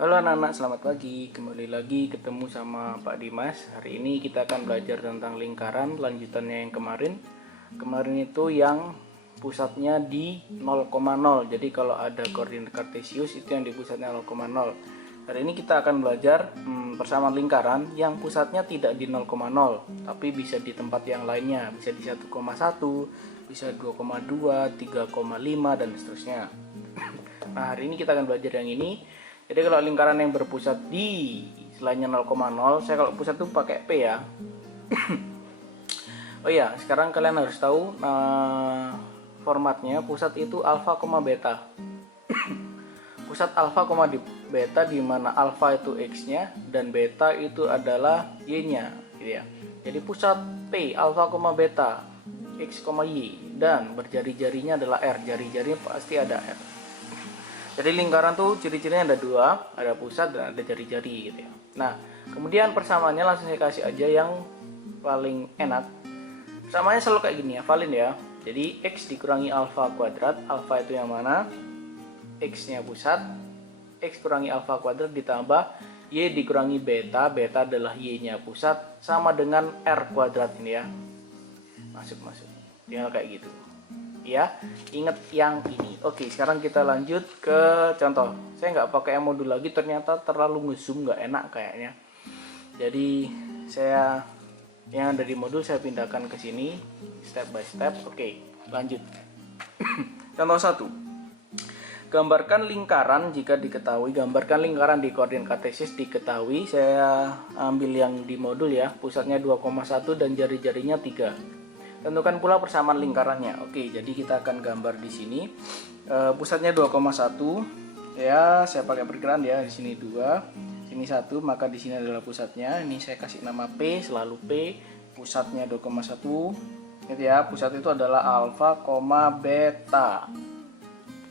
Halo anak-anak, selamat pagi. Kembali lagi ketemu sama Pak Dimas. Hari ini kita akan belajar tentang lingkaran, lanjutannya yang kemarin. Kemarin itu yang pusatnya di 0,0. Jadi kalau ada koordinat kartesius itu yang di pusatnya 0,0. Hari ini kita akan belajar persamaan lingkaran yang pusatnya tidak di 0,0, tapi bisa di tempat yang lainnya. Bisa di 1,1, bisa 2,2, 3,5 dan seterusnya. Nah, hari ini kita akan belajar yang ini. Jadi kalau lingkaran yang berpusat di selainnya 0,0, saya kalau pusat tuh pakai P ya. Oh iya, sekarang kalian harus tahu formatnya. Pusat itu alfa, beta. Pusat alfa, beta di mana alfa itu x-nya dan beta itu adalah y-nya, gitu ya. Jadi pusat P alfa, beta x, y dan berjari-jarinya adalah r. Jari-jarinya pasti ada r. Jadi lingkaran tuh ciri-cirinya ada dua, ada pusat dan ada jari-jari gitu ya. Nah, kemudian persamaannya langsung saya kasih aja yang paling enak. Persamaannya selalu kayak gini ya, valin ya. Jadi x dikurangi alfa kuadrat, alfa itu yang mana? X-nya pusat, x kurangi alfa kuadrat ditambah y dikurangi beta, beta adalah y-nya pusat, sama dengan r kuadrat ini ya. Masuk. Tinggal kayak gitu. Ya, ingat yang ini. Oke, sekarang kita lanjut ke contoh. Saya nggak pakai yang modul lagi, ternyata terlalu ngezoom, nggak enak kayaknya. Jadi saya yang dari modul saya pindahkan ke sini step by step. Oke, lanjut. Contoh 1. Gambarkan lingkaran jika diketahui. Gambarkan lingkaran di koordinat kartesius diketahui. Saya ambil yang di modul ya. Pusatnya 2,1 dan jari-jarinya 3. Tentukan pula persamaan lingkarannya. Oke, jadi kita akan gambar di sini. Pusatnya 2,1 ya, saya pakai perkiraan ya. Di sini 2, sini 1, maka di sini adalah pusatnya. Ini saya kasih nama P, selalu P. Pusatnya 2,1. Gitu ya, pusat itu adalah alfa, beta.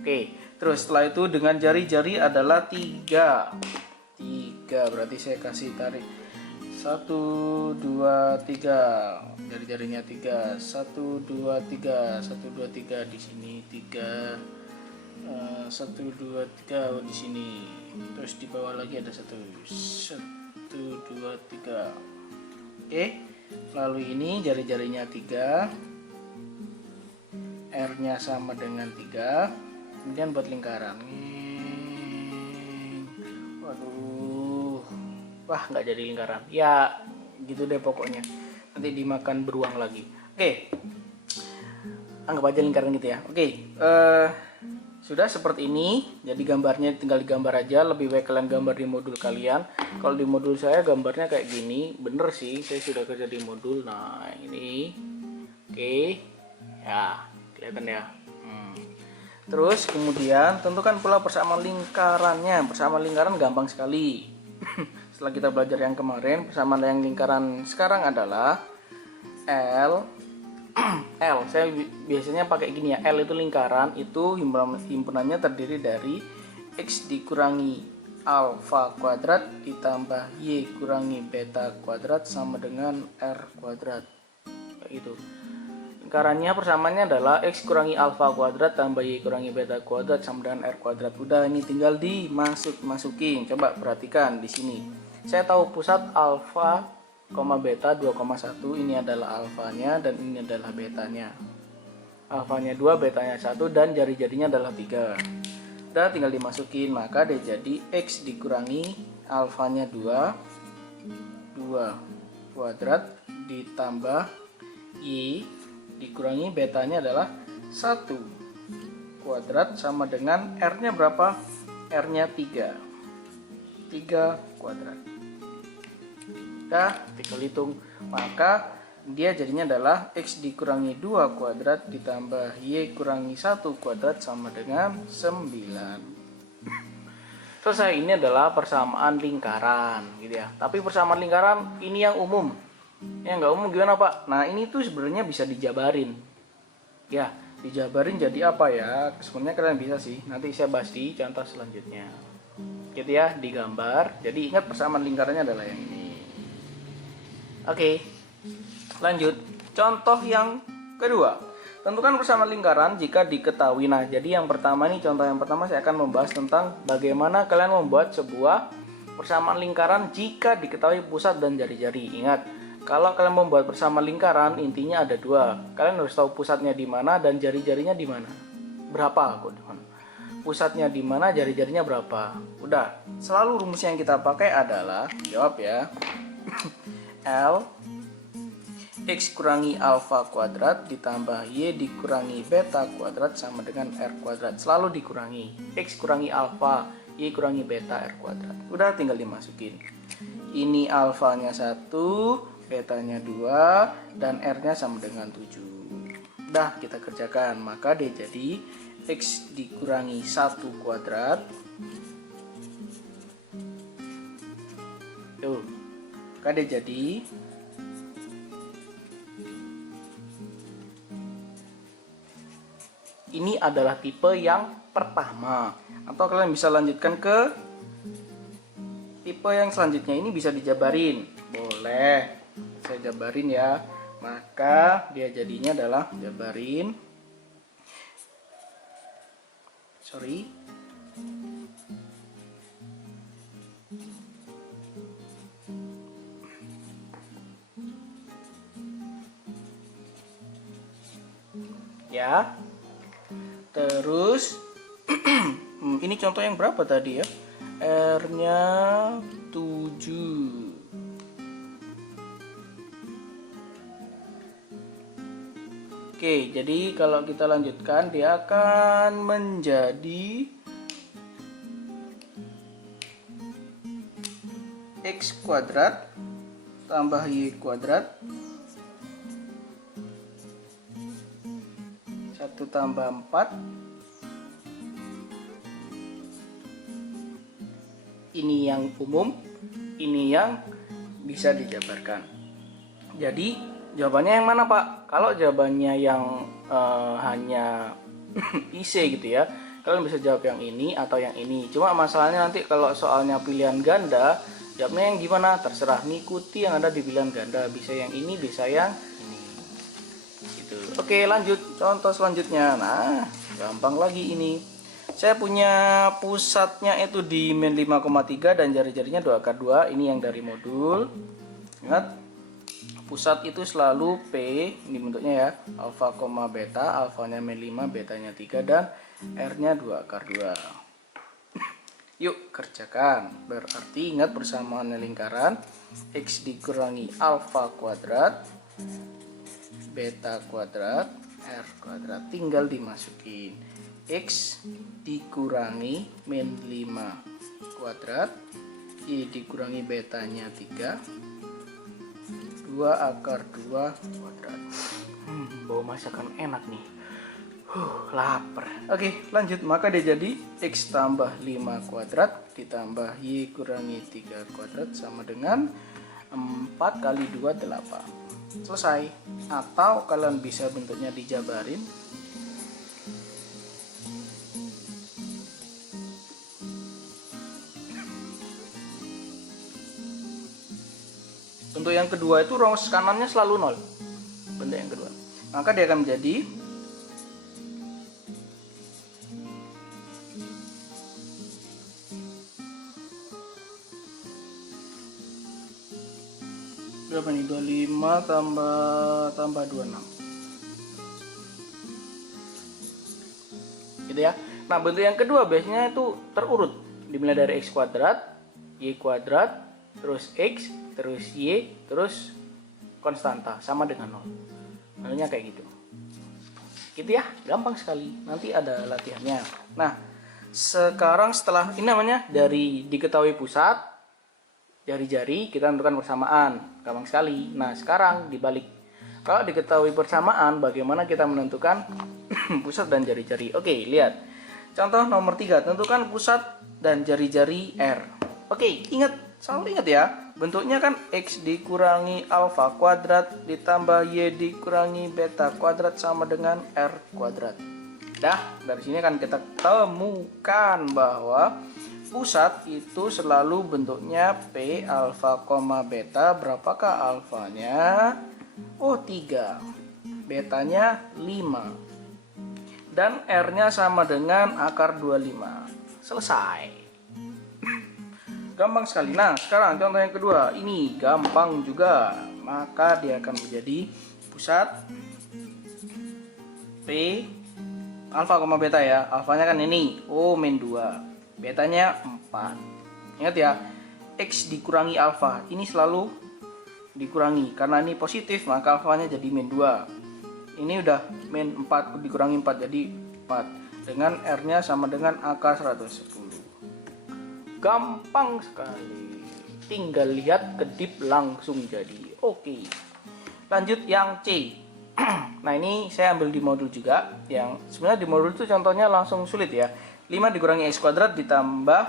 Oke, terus setelah itu dengan jari-jari adalah 3. 3 berarti saya kasih tarik 1, 2, 3. Jari-jarinya 3. 1, 2, 3. 1, 2, 3 di sini 3. 1, 2, 3 di sini. Terus di bawah lagi ada 1. 1, 2, 3. Oke. Lalu ini jari-jarinya 3. R-nya sama dengan 3. Kemudian buat lingkaran. Waduh. Wah, nggak jadi lingkaran. Ya, gitu deh pokoknya. Nanti dimakan beruang lagi. Oke. Anggap aja lingkaran gitu ya. Oke. Sudah seperti ini. Jadi gambarnya tinggal digambar aja. Lebih baik kalian gambar di modul kalian. Kalau di modul saya gambarnya kayak gini. Bener sih, saya sudah kerja di modul. Nah, ini. Oke. Ya, kelihatan ya. Terus kemudian tentukan pula persamaan lingkarannya. Persamaan lingkaran gampang sekali. Setelah kita belajar yang kemarin, persamaan yang lingkaran sekarang adalah L. Saya biasanya pakai gini ya. L itu lingkaran, itu himpunannya terdiri dari X dikurangi alfa kuadrat ditambah Y kurangi beta kuadrat sama dengan R kuadrat. Kayak gitu. Lingkarannya persamaannya adalah X kurangi alfa kuadrat tambah Y kurangi beta kuadrat sama dengan R kuadrat. Udah, ini tinggal dimasukin. Coba perhatikan di sini. Saya tahu pusat alfa, beta 2,1. Ini adalah alfanya dan ini adalah betanya. Alfanya 2, betanya 1 dan jari-jarinya adalah 3. Udah, tinggal dimasukin. Maka dia jadi X dikurangi alfanya 2 kuadrat ditambah Y dikurangi betanya adalah 1 kuadrat sama dengan R-nya berapa? R-nya 3 kuadrat. Udah, tinggal hitung. Maka dia jadinya adalah X dikurangi 2 kuadrat ditambah Y kurangi 1 kuadrat sama dengan 9. Selesai. Ini adalah persamaan lingkaran gitu ya. Tapi persamaan lingkaran ini yang umum. Yang nggak umum gimana Pak? Nah, ini tuh sebenarnya bisa dijabarin. Ya, dijabarin jadi apa ya? Sebenarnya kalian bisa sih. Nanti saya bahas di contoh selanjutnya. Gitu ya, digambar. Jadi ingat persamaan lingkarannya adalah yang ini. Oke, lanjut. Contoh yang kedua. Tentukan persamaan lingkaran jika diketahui. Nah, jadi yang pertama nih, contoh yang pertama saya akan membahas tentang bagaimana kalian membuat sebuah persamaan lingkaran jika diketahui pusat dan jari-jari. Ingat, kalau kalian membuat persamaan lingkaran, intinya ada dua. Kalian harus tahu pusatnya di mana dan jari-jarinya di mana. Berapa? Pusatnya di mana, jari-jarinya berapa. Udah, selalu rumus yang kita pakai adalah, jawab ya, L X kurangi alfa kuadrat ditambah Y dikurangi beta kuadrat sama dengan R kuadrat. Selalu dikurangi. X kurangi alfa, Y kurangi beta, R kuadrat. Udah, tinggal dimasukin. Ini alfanya 1, betanya 2, dan R-nya sama dengan 7. Udah, kita kerjakan. Maka dia jadi X dikurangi 1 kuadrat. Tuh. Maka dia jadi ini adalah tipe yang pertama. Atau kalian bisa lanjutkan ke tipe yang selanjutnya. Ini bisa dijabarin. Boleh. Saya jabarin ya. Maka dia jadinya adalah jabarin. Sorry. Ya. Terus ini contoh yang berapa tadi ya? R-nya 7. Oke, jadi kalau kita lanjutkan dia akan menjadi X kuadrat tambah Y kuadrat 1 tambah 4. Ini yang umum, ini yang bisa dijabarkan. Jadi jawabannya yang mana Pak? Kalau jawabannya yang hanya IC gitu ya, kalian bisa jawab yang ini atau yang ini. Cuma masalahnya nanti kalau soalnya pilihan ganda, jawabnya yang gimana? Terserah, ngikuti yang ada di pilihan ganda. Bisa yang ini, bisa yang ini. Gitu. Oke, lanjut. Contoh selanjutnya. Nah, gampang lagi ini. Saya punya pusatnya itu di min 5,3 dan jari-jarinya 2 akar 2. Ini yang dari modul. Ingat, pusat itu selalu P, ini bentuknya ya, alfa, beta, alfanya min 5, betanya 3, dan R-nya 2 akar 2. Yuk, kerjakan. Berarti ingat persamaannya lingkaran, X dikurangi alfa kuadrat, beta kuadrat, R kuadrat. Tinggal dimasukin. X dikurangi min 5 kuadrat, Y dikurangi betanya 3, 2 akar 2 kuadrat. Bau masakan enak nih. Lapar. Oke, lanjut. Maka dia jadi X tambah 5 kuadrat ditambah Y kurangi 3 kuadrat sama dengan 4 kali 2, 8. Selesai. Atau kalian bisa bentuknya dijabarin. Bentuk yang kedua itu rumus kanannya selalu 0. Bentuk yang kedua. Maka dia akan menjadi berapa nih? 25 tambah 26. Gitu ya. Nah, bentuk yang kedua biasanya itu terurut. Dimulai dari X kuadrat, Y kuadrat, terus X, terus Y, terus konstanta sama dengan 0. Malahnya kayak gitu. Gitu ya, gampang sekali. Nanti ada latihannya. Nah, sekarang setelah ini namanya dari diketahui pusat, jari-jari, kita tentukan persamaan. Gampang sekali. Nah, sekarang dibalik. Kalau diketahui persamaan, bagaimana kita menentukan pusat dan jari-jari? Oke, lihat. Contoh nomor 3, tentukan pusat dan jari-jari R. Oke, selalu ingat ya. Bentuknya kan X dikurangi alfa kuadrat ditambah Y dikurangi beta kuadrat sama dengan R kuadrat. Dah, dari sini kan kita temukan bahwa pusat itu selalu bentuknya P alfa, beta. Berapakah alfanya? Oh, 3. betanya 5. Dan R-nya sama dengan akar 25. Selesai. Gampang sekali. Nah, sekarang contoh yang kedua. Ini gampang juga. Maka dia akan menjadi pusat P alfa, beta ya. Alfanya kan ini. O min 2. Betanya 4. Ingat ya. X dikurangi alfa. Ini selalu dikurangi. Karena ini positif, maka alfanya jadi min 2. Ini udah min 4 dikurangi 4 jadi 4. Dengan R-nya sama dengan akar 110. Gampang sekali. Tinggal lihat kedip langsung jadi. Oke. Lanjut yang C. Nah, ini saya ambil di modul juga. Yang sebenarnya di modul itu contohnya langsung sulit ya. 5 dikurangi X kuadrat ditambah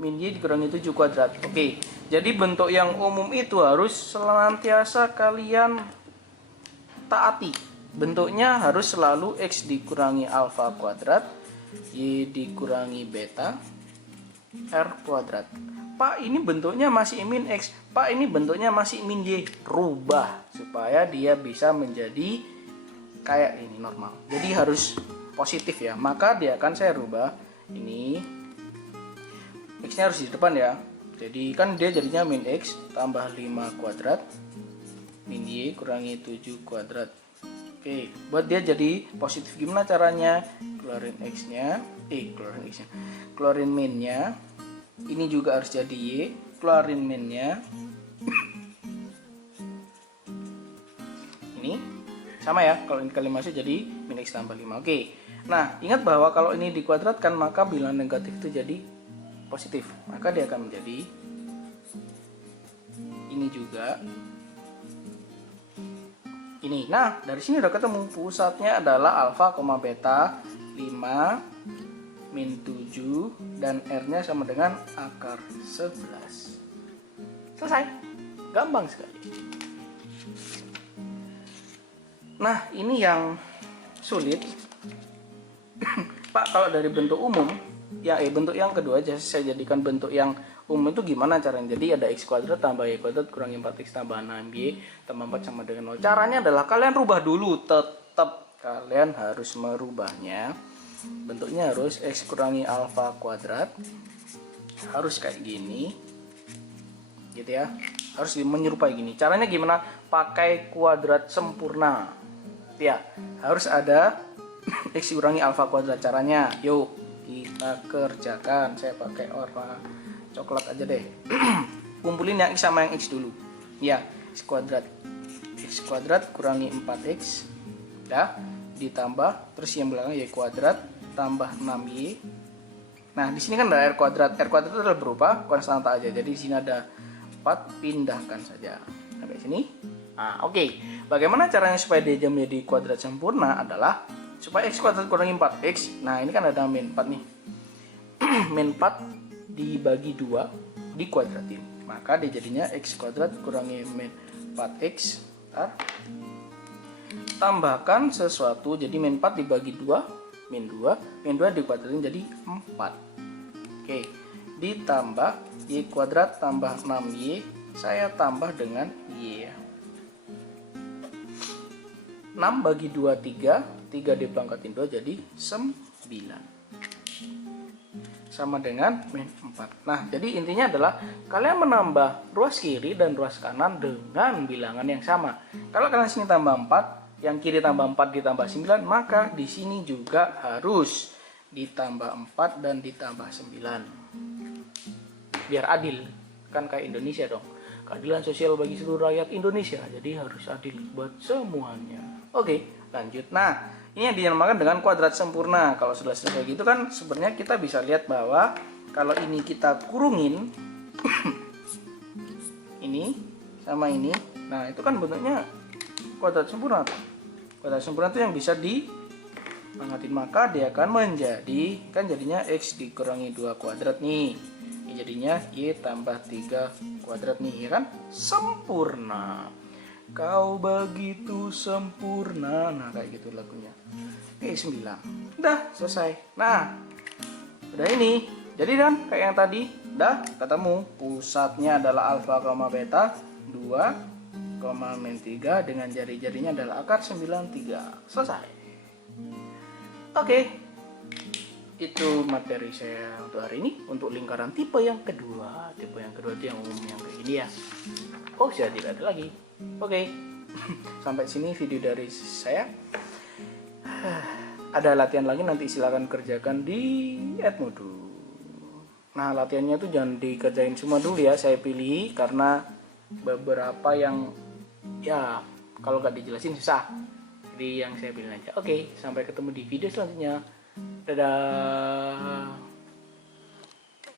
min Y dikurangi 7 kuadrat. Oke. Jadi bentuk yang umum itu harus senantiasa kalian taati. Bentuknya harus selalu X dikurangi alfa kuadrat, Y dikurangi beta, R kuadrat. Pak, ini bentuknya masih min X. Pak, ini bentuknya masih min Y. Rubah supaya dia bisa menjadi kayak ini normal. Jadi harus positif ya. Maka dia akan saya rubah ini. X-nya harus di depan ya. Jadi kan dia jadinya min X tambah 5 kuadrat min Y kurangi 7 kuadrat. Oke, buat dia jadi positif gimana caranya? Keluarin X-nya, keluarin min-nya. Ini juga harus jadi Y, keluarin min-nya. Ini sama ya, kalau ini kali masuk jadi min X tambah 5. Oke. Nah, ingat bahwa kalau ini dikuadratkan maka bilangan negatif itu jadi positif. Maka dia akan menjadi ini juga ini. Nah, dari sini udah ketemu pusatnya adalah alfa, beta 5 min 7 dan R-nya sama dengan akar 11. Selesai. Gampang sekali. Nah, ini yang sulit. Pak, kalau dari bentuk umum ya bentuk yang kedua aja saya jadikan bentuk yang umum itu gimana caranya? Jadi ada X kuadrat tambah Y kuadrat kurangi 4X tambah 6Y tambah 4 sama dengan 0. Caranya adalah kalian rubah dulu. Tetap kalian harus merubahnya. Bentuknya harus X kurangi alfa kuadrat. Harus kayak gini. Gitu ya. Harus menyerupai gini. Caranya gimana? Pakai kuadrat sempurna. Ya, harus ada X kurangi alfa kuadrat. Caranya, yuk kita kerjakan. Saya pakai warna coklat aja deh. Kumpulin yang X sama yang X dulu ya. X kuadrat kurangi 4X ya, ditambah terus yang belakang Y kuadrat tambah 6Y. Nah, di sini kan ada R kuadrat. R kuadrat itu adalah berupa konstanta aja. Jadi di sini ada 4, pindahkan saja sampai sini. Nah, oke. Bagaimana caranya supaya dia menjadi kuadrat sempurna adalah supaya X kuadrat kurangi 4X. Nah, ini kan ada min 4 nih. Min 4 dibagi 2 dikuadratin, maka dia jadinya X kuadrat kurangi min 4X. Tambahkan sesuatu, jadi min 4 dibagi 2 min 2 dikuadratin jadi 4. Oke, ditambah Y kuadrat tambah 6Y, saya tambah dengan Y ya. 6 bagi 2 3 dipangkatin 2 jadi 9 sama dengan min 4. Nah, jadi intinya adalah kalian menambah ruas kiri dan ruas kanan dengan bilangan yang sama. Kalau kalian sini tambah 4, yang kiri tambah 4 ditambah 9, maka di sini juga harus ditambah 4 dan ditambah 9. Biar adil. Kan kayak Indonesia dong. Keadilan sosial bagi seluruh rakyat Indonesia. Jadi harus adil buat semuanya. Oke, lanjut. Nah, ini yang dinamakan dengan kuadrat sempurna. Kalau sudah selesai gitu kan sebenarnya kita bisa lihat bahwa kalau ini kita kurungin ini sama ini, nah itu kan bentuknya kuadrat sempurna. Kuadrat sempurna itu yang bisa dipangkatin, maka dia akan menjadi, kan jadinya X dikurangi 2 kuadrat nih. Ini jadinya Y tambah 3 kuadrat nih, ya kan? Sempurna. Kau begitu sempurna. Nah, kayak gitu lagunya. Oke, 9. Udah selesai. Nah, udah ini. Jadi kan kayak yang tadi, udah ketemu. Pusatnya adalah alfa, beta 2. min 3 dengan jari-jarinya adalah akar 93. Selesai. Oke. Itu materi saya untuk hari ini, untuk lingkaran tipe yang kedua. Tipe yang kedua itu yang umum yang kayak gini ya. Oh, sudah tidak ada lagi. Oke. Sampai sini video dari saya. Ada latihan lagi, nanti silakan kerjakan di Edmodo. Nah, latihannya tuh jangan dikerjain semua dulu ya, saya pilih karena beberapa yang ya kalau gak dijelasin susah. Jadi yang saya pilih aja. Oke, sampai ketemu di video selanjutnya. Dadah.